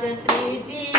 આજ શ્રીજી